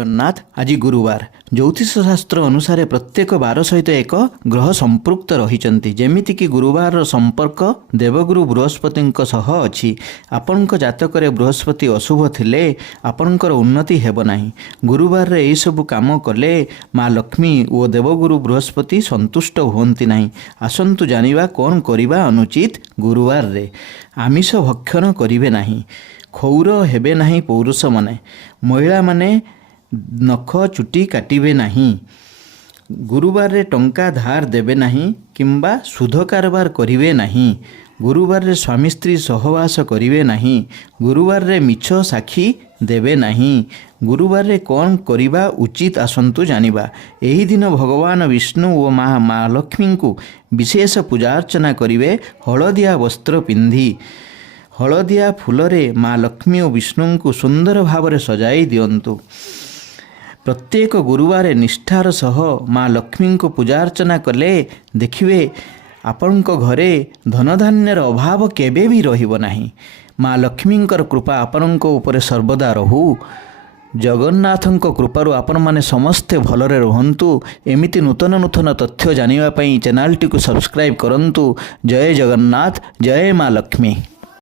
ଜଗନ୍ନାଥ ଆଜି ଗୁରୁବାର। ଜ୍ୟୋତିଷ ଶାସ୍ତ୍ର ଅନୁସାରେ ପ୍ରତ୍ୟେକ ବାର ସହିତ ଏକ ଗ୍ରହ ସମ୍ପୃକ୍ତ ରହିଛନ୍ତି। ଯେମିତିକି ଗୁରୁବାରର ସମ୍ପର୍କ ଦେବଗୁରୁ ବୃହସ୍ପତିଙ୍କ ସହ ଅଛି। ଆପଣଙ୍କ ଜାତକରେ ବୃହସ୍ପତି ଅଶୁଭ ଥିଲେ ଆପଣଙ୍କର ଉନ୍ନତି ହେବ ନାହିଁ। ଗୁରୁବାରରେ ଏହିସବୁ କାମ କଲେ ମା ଲକ୍ଷ୍ମୀ ଓ ଦେବଗୁରୁ ବୃହସ୍ପତି ସନ୍ତୁଷ୍ଟ ହୁଅନ୍ତି ନାହିଁ। ଆସନ୍ତୁ ଜାଣିବା କ'ଣ କରିବା ଅନୁଚିତ ଗୁରୁବାରରେ। ଆମିଷ ଭକ୍ଷଣ କରିବେ ନାହିଁ। କ୍ଷୌର ହେବେ ନାହିଁ ପୌରୁଷମାନେ। ମହିଳାମାନେ ନଖ ଚୁଟି କାଟିବେ ନାହିଁ। ଗୁରୁବାରରେ ଟଙ୍କା ଧାର ଦେବେ ନାହିଁ କିମ୍ବା ସୁଧ କାରବାର କରିବେ ନାହିଁ। ଗୁରୁବାରରେ ସ୍ୱାମୀ ସ୍ତ୍ରୀ ସହବାସ କରିବେ ନାହିଁ। ଗୁରୁବାରରେ ମିଛ ସାକ୍ଷୀ ଦେବେ ନାହିଁ। ଗୁରୁବାରରେ କ'ଣ କରିବା ଉଚିତ ଆସନ୍ତୁ ଜାଣିବା। ଏହି ଦିନ ଭଗବାନ ବିଷ୍ଣୁ ଓ ମା ଲକ୍ଷ୍ମୀଙ୍କୁ ବିଶେଷ ପୂଜାର୍ଚ୍ଚନା କରିବେ। ହଳଦିଆ ବସ୍ତ୍ର ପିନ୍ଧି ହଳଦିଆ ଫୁଲରେ ମା ଲକ୍ଷ୍ମୀ ଓ ବିଷ୍ଣୁଙ୍କୁ ସୁନ୍ଦର ଭାବରେ ସଜାଇ ଦିଅନ୍ତୁ। ପ୍ରତ୍ୟେକ ଗୁରୁବାରେ ନିଷ୍ଠାର ସହ ମା ଲକ୍ଷ୍ମୀଙ୍କୁ ପୂଜାର୍ଚ୍ଚନା କଲେ ଦେଖିବେ ଆପଣଙ୍କ ଘରେ ଧନଧାନ୍ୟର ଅଭାବ କେବେ ବି ରହିବ ନାହିଁ। ମା ଲକ୍ଷ୍ମୀଙ୍କର କୃପା ଆପଣଙ୍କ ଉପରେ ସର୍ବଦା ରହୁ। ଜଗନ୍ନାଥଙ୍କ କୃପାରୁ ଆପଣମାନେ ସମସ୍ତେ ଭଲରେ ରୁହନ୍ତୁ। ଏମିତି ନୂତନ ତଥ୍ୟ ଜାଣିବା ପାଇଁ ଚ୍ୟାନେଲଟିକୁ ସବସ୍କ୍ରାଇବ୍ କରନ୍ତୁ। ଜୟ ଜଗନ୍ନାଥ, ଜୟ ମା ଲକ୍ଷ୍ମୀ।